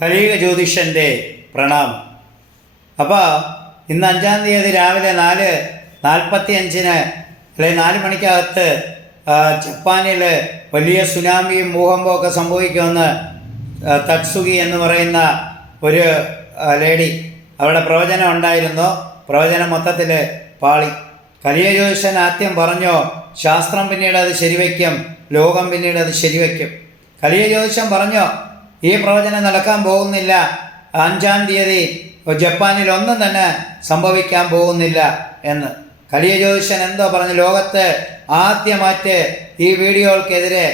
കലിയുഗ ജ്യോതിഷൻ്റെ പ്രണാമം. അപ്പോൾ ഇന്ന് 5-ാം തീയതി രാവിലെ 4:45 അല്ലെങ്കിൽ 4 മണിക്കകത്ത് ജപ്പാനിൽ വലിയ സുനാമിയും ഭൂകമ്പവും ഒക്കെ സംഭവിക്കുമെന്ന് തത്സുഗി എന്ന് പറയുന്ന ഒരു ലേഡി അവിടെ പ്രവചനം ഉണ്ടായിരുന്നു. പ്രവചനം മൊത്തത്തിൽ പാളി. കലിയുഗ ജ്യോതിഷൻ ആദ്യം പറഞ്ഞോ ശാസ്ത്രം പിന്നീട് അത് ശരിവയ്ക്കും, ലോകം പിന്നീട് അത് ശരിവയ്ക്കും. കലിയുഗ ജ്യോതിഷം പറഞ്ഞോ ഈ പ്രവചനം നടക്കാൻ പോകുന്നില്ല, 5-ാം തീയതി ജപ്പാനിൽ ഒന്നും തന്നെ സംഭവിക്കാൻ പോകുന്നില്ല എന്ന്. കലിയുഗ ജ്യോതിഷൻ എന്തോ പറഞ്ഞു? ലോകത്ത് ആദ്യമായിട്ട് ഈ വീഡിയോകൾക്കെതിരെ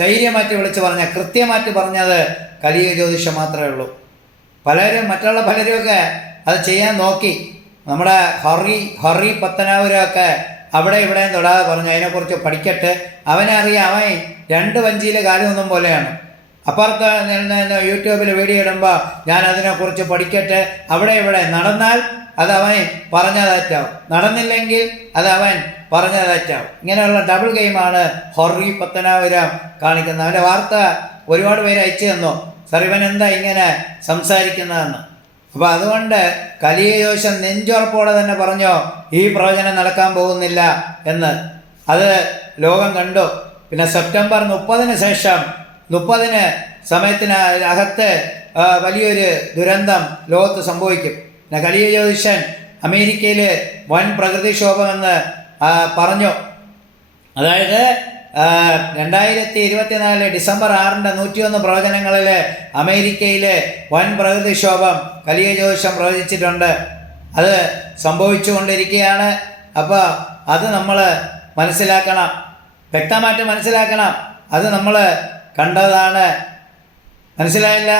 ധൈര്യമായിട്ട് വിളിച്ച് പറഞ്ഞ, കൃത്യമായിട്ട് പറഞ്ഞത് കലിയുഗ ജ്യോതിഷം മാത്രമേ ഉള്ളൂ. മറ്റുള്ള പലരുമൊക്കെ അത് ചെയ്യാൻ നോക്കി. നമ്മുടെ ഹറി പത്തനാപുരമൊക്കെ അവിടെ ഇവിടെയും തൊടാതെ പറഞ്ഞു അതിനെക്കുറിച്ച് പഠിക്കട്ടെ, അവനറിയാം, അവൻ 2 വഞ്ചിയിൽ കാലൊന്നും പോലെയാണ്. അപ്പുറത്ത് യൂട്യൂബിൽ വീഡിയോ ഇടുമ്പോൾ ഞാൻ അതിനെക്കുറിച്ച് പഠിക്കട്ടെ, അവിടെ ഇവിടെ നടന്നാൽ അത് അവൻ പറഞ്ഞതാറ്റാവും, നടന്നില്ലെങ്കിൽ അത് അവൻ പറഞ്ഞതാറ്റാവും. ഇങ്ങനെയുള്ള ഡബിൾ ഗെയിമാണ് ഹൊറി പത്തനാപുരം കാണിക്കുന്നത്. അവൻ്റെ വാർത്ത ഒരുപാട് പേര് അയച്ചു തന്നു, സാർ ഇവൻ എന്താ ഇങ്ങനെ സംസാരിക്കുന്നതെന്ന്. അപ്പോൾ അതുകൊണ്ട് കലിയുഗ ജ്യോതിഷം നെഞ്ചുറപ്പോടെ തന്നെ പറഞ്ഞോ ഈ പ്രവചനം നടക്കാൻ പോകുന്നില്ല എന്ന്. അത് ലോകം കണ്ടു. പിന്നെ സെപ്റ്റംബർ 30 ശേഷം 30 സമയത്തിനകത്ത് വലിയൊരു ദുരന്തം ലോകത്ത് സംഭവിക്കും. പിന്നെ കലിയുഗ ജ്യോതിഷൻ അമേരിക്കയിൽ വൻ പ്രകൃതിക്ഷോഭമെന്ന് പറഞ്ഞു. അതായത് 2024 ഡിസംബർ 6 101 പ്രവചനങ്ങളിൽ അമേരിക്കയിൽ വൻ പ്രകൃതിക്ഷോഭം കലിയുഗ ജ്യോതിഷം പ്രവചിച്ചിട്ടുണ്ട്. അത് സംഭവിച്ചുകൊണ്ടിരിക്കുകയാണ്. അപ്പോൾ അത് നമ്മൾ മനസ്സിലാക്കണം, വ്യക്തമായിട്ട് മനസ്സിലാക്കണം. അത് നമ്മൾ കണ്ടതാണ്. മനസ്സിലായില്ല?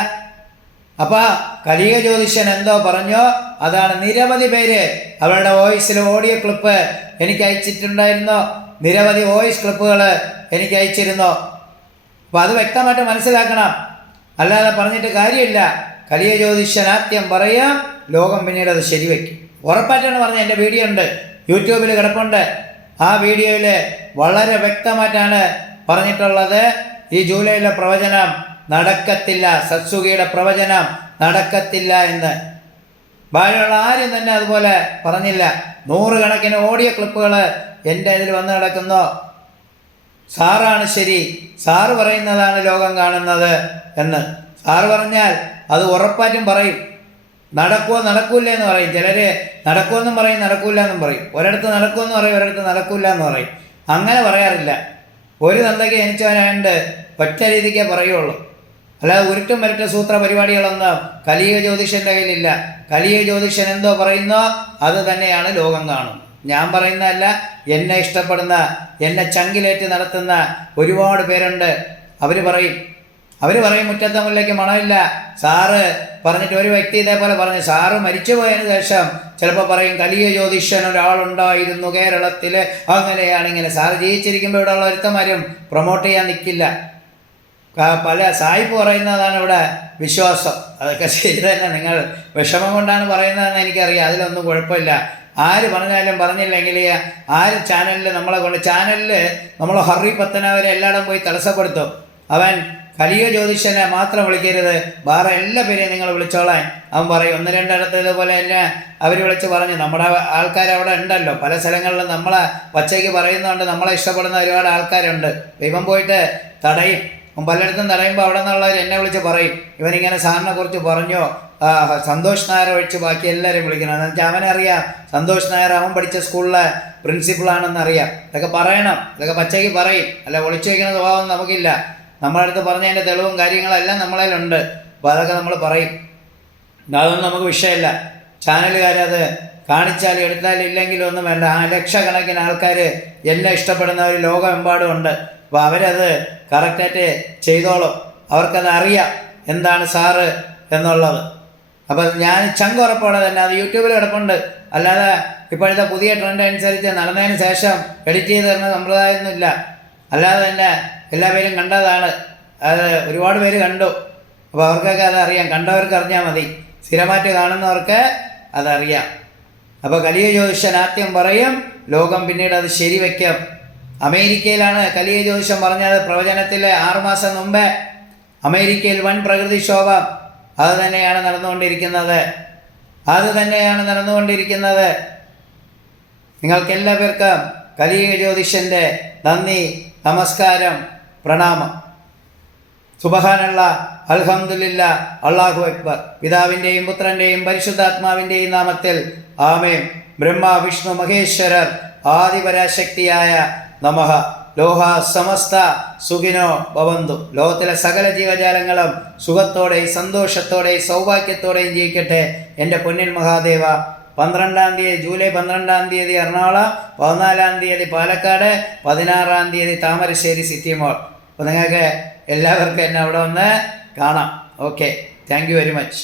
അപ്പോൾ കലിയുഗ ജ്യോതിഷൻ എന്തോ പറഞ്ഞോ അതാണ്. നിരവധി പേര് അവരുടെ വോയിസിൽ ഓഡിയോ ക്ലിപ്പ് എനിക്ക് അയച്ചിട്ടുണ്ടായിരുന്നു, നിരവധി വോയിസ് ക്ലിപ്പുകൾ എനിക്ക് അയച്ചിരുന്നു. അപ്പോൾ അത് വ്യക്തമായിട്ട് മനസ്സിലാക്കണം, അല്ലാതെ പറഞ്ഞിട്ട് കാര്യമില്ല. കലിയുഗ ജ്യോതിഷൻ ആദ്യം പറയാം, ലോകം പിന്നീട് അത് ശരിവയ്ക്കും. ഉറപ്പായിട്ടാണ് പറഞ്ഞത്. എൻ്റെ വീഡിയോ ഉണ്ട്, യൂട്യൂബിൽ കിടപ്പുണ്ട്. ആ വീഡിയോയിൽ വളരെ വ്യക്തമായിട്ടാണ് പറഞ്ഞിട്ടുള്ളത് ഈ ജൂലൈയിലെ പ്രവചനം നടക്കത്തില്ല, സത്സുഗിയുടെ പ്രവചനം നടക്കത്തില്ല എന്ന്. ബാക്കിയുള്ള ആരും തന്നെ അതുപോലെ പറഞ്ഞില്ല. 100 കണക്കിന് ഓഡിയോ ക്ലിപ്പുകൾ എൻ്റെ ഇതിൽ വന്ന് കിടക്കുന്നു. സാറാണ് ശരി, സാറ് പറയുന്നതാണ് ലോകം കാണുന്നത് എന്ന്. സാറ് പറഞ്ഞാൽ അത് ഉറപ്പായിട്ടും പറയും. നടക്കുമോ നടക്കൂല എന്ന് പറയും. ചിലർ നടക്കുമെന്നും പറയും, നടക്കൂല എന്നും പറയും. ഒരിടത്ത് നടക്കുമെന്ന് പറയും, ഒരിടത്ത് നടക്കൂല എന്ന് പറയും. അങ്ങനെ പറയാറില്ല. ഒരു തന്തയ്ക്ക് ജനിച്ചവനായതുകൊണ്ട് ഒറ്റ രീതിക്കേ പറയുള്ളൂ. അല്ലാതെ ഉരുട്ടും വരട്ട സൂത്ര പരിപാടികളൊന്നും കലിയുഗ ജ്യോതിഷൻ്റെ കയ്യിലില്ല. കലിയുഗ ജ്യോതിഷൻ എന്തോ പറയുന്നോ അത് തന്നെയാണ് ലോകം കാണും. ഞാൻ പറയുന്നതല്ല, എന്നെ ഇഷ്ടപ്പെടുന്ന, എന്നെ ചങ്കിലേറ്റ് നടത്തുന്ന ഒരുപാട് പേരുണ്ട്. അവർ പറയും മുറ്റത്തെ മുല്ലയ്ക്ക് മണമില്ല. സാറ് പറഞ്ഞിട്ട് ഒരു വ്യക്തി ഇതേപോലെ പറഞ്ഞു, സാറ് മരിച്ചു പോയതിന് ശേഷം ചിലപ്പോൾ പറയും കലിയുഗ ജ്യോതിഷൻ ഒരാളുണ്ടായിരുന്നു കേരളത്തിൽ, അങ്ങനെയാണ് ഇങ്ങനെ. സാറ് ജീവിച്ചിരിക്കുമ്പോൾ ഇവിടെ ഉള്ള ഒരുത്തന്മാരും പ്രൊമോട്ട് ചെയ്യാൻ നിൽക്കില്ല. പല സായിപ്പ് പറയുന്നതാണ് ഇവിടെ വിശ്വാസം. അതൊക്കെ ശരി തന്നെ, നിങ്ങൾ വിഷമം കൊണ്ടാണ് പറയുന്നതെന്ന് എനിക്കറിയാം, അതിലൊന്നും കുഴപ്പമില്ല. ആര് പറഞ്ഞാലും പറഞ്ഞില്ലെങ്കിൽ ആര് ചാനലിൽ നമ്മൾ ഹറി പത്തനാപുരം എല്ലായിടം പോയി തടസ്സപ്പെടുത്തും. അവൻ കലിയുഗ ജ്യോതിഷനെ മാത്രം വിളിക്കരുത്, വേറെ എല്ലാ പേരെയും നിങ്ങൾ വിളിച്ചോളാൻ അവൻ പറയും. 1-2 ഇടത്ത് ഇതുപോലെ തന്നെ അവർ വിളിച്ച് പറഞ്ഞു. നമ്മുടെ ആൾക്കാർ അവിടെ ഉണ്ടല്ലോ, പല സ്ഥലങ്ങളിലും നമ്മളെ പച്ചയ്ക്ക് പറയുന്നതുകൊണ്ട് നമ്മളെ ഇഷ്ടപ്പെടുന്ന ഒരുപാട് ആൾക്കാരുണ്ട്. ഇവൻ പോയിട്ട് തടയും. പലയിടത്തും തടയുമ്പോൾ അവിടെ നിന്നുള്ളവർ എന്നെ വിളിച്ച് പറയും, ഇവനിങ്ങനെ സാറിനെ കുറിച്ച് പറഞ്ഞോ. സന്തോഷ് നായർ ഒഴിച്ച് ബാക്കി എല്ലാവരും വിളിക്കണം. എന്ന് വെച്ചാൽ അവനറിയാം സന്തോഷ് നായർ അവൻ പഠിച്ച സ്കൂളിലെ പ്രിൻസിപ്പളാണെന്നറിയാം. ഇതൊക്കെ പറയണം, ഇതൊക്കെ പച്ചയ്ക്ക് പറയും. അല്ല ഒളിച്ചു വയ്ക്കുന്ന സ്വഭാവം നമുക്കില്ല. നമ്മളെ അടുത്ത് പറഞ്ഞതിൻ്റെ തെളിവും കാര്യങ്ങളെല്ലാം നമ്മളതിലുണ്ട്. അപ്പോൾ അതൊക്കെ നമ്മൾ പറയും. അതൊന്നും നമുക്ക് വിഷയമില്ല. ചാനലുകാരത് കാണിച്ചാലും എടുത്താലും ഇല്ലെങ്കിലും ഒന്നും വേണ്ട. ലക്ഷക്കണക്കിന് ആൾക്കാർ എല്ലാം ഇഷ്ടപ്പെടുന്ന ഒരു ലോകമെമ്പാടും ഉണ്ട്. അപ്പോൾ അവരത് കറക്റ്റായിട്ട് ചെയ്തോളും. അവർക്കത് അറിയാം എന്താണ് സാറ് എന്നുള്ളത്. അപ്പോൾ ഞാൻ ചങ്കുറപ്പോടെ തന്നെ അത് യൂട്യൂബിൽ കിടപ്പുണ്ട്. അല്ലാതെ ഇപ്പോഴത്തെ പുതിയ ട്രെൻഡ് അനുസരിച്ച് നടന്നതിന് ശേഷം എഡിറ്റ് ചെയ്ത് തരുന്ന സമ്പ്രദായമൊന്നുമില്ല. അല്ലാതെ തന്നെ എല്ലാ പേരും കണ്ടതാണ്. അത് ഒരുപാട് പേര് കണ്ടു. അപ്പോൾ അവർക്കൊക്കെ അതറിയാം. കണ്ടവർക്ക് അറിഞ്ഞാൽ മതി, സ്ഥിരമായിട്ട് കാണുന്നവർക്ക് അതറിയാം. അപ്പോൾ കലിയുഗ ജ്യോതിഷൻ ആദ്യം പറയും, ലോകം പിന്നീട് അത് ശരിവയ്ക്കും. അമേരിക്കയിലാണ് കലിയുഗ ജ്യോതിഷം പറഞ്ഞത്. പ്രവചനത്തിൽ 6 മാസം മുമ്പേ അമേരിക്കയിൽ വൻ പ്രകൃതിക്ഷോഭം അത് തന്നെയാണ് നടന്നുകൊണ്ടിരിക്കുന്നത്. നിങ്ങൾക്കെല്ലാവർക്കും കലിയുഗ ജ്യോതിഷൻ്റെ നന്ദി, നമസ്കാരം, പ്രണാമം. സുബ്ഹാനല്ലാഹ്, അൽഹംദുലില്ലാഹ്, അല്ലാഹു അക്ബർ. പിതാവിൻ്റെയും പുത്രൻ്റെയും പരിശുദ്ധാത്മാവിൻ്റെയും നാമത്തിൽ ആമേൻ. ബ്രഹ്മ വിഷ്ണു മഹേശ്വരർ ആദിപരാശക്തിയായ നമഃ. ലോക സമസ്ത സുഖിനോ ഭവന്തു. ലോകത്തിലെ സകല ജീവജാലങ്ങളും സുഖത്തോടെയും സന്തോഷത്തോടെയും സൗഭാഗ്യത്തോടെയും ജീവിക്കട്ടെ. എൻ്റെ പൊന്നിൻ മഹാദേവ. 12-ാം തീയതി, ജൂലൈ 12-ാം തീയതി എറണാകുളം, 14-ാം തീയതി പാലക്കാട്, 16-ാം തീയതി താമരശ്ശേരി സിറ്റി മോൾ. അപ്പോൾ നിങ്ങൾക്ക് എല്ലാവർക്കും എന്നെ അവിടെ വന്ന് കാണാം. Okay, thank you very much.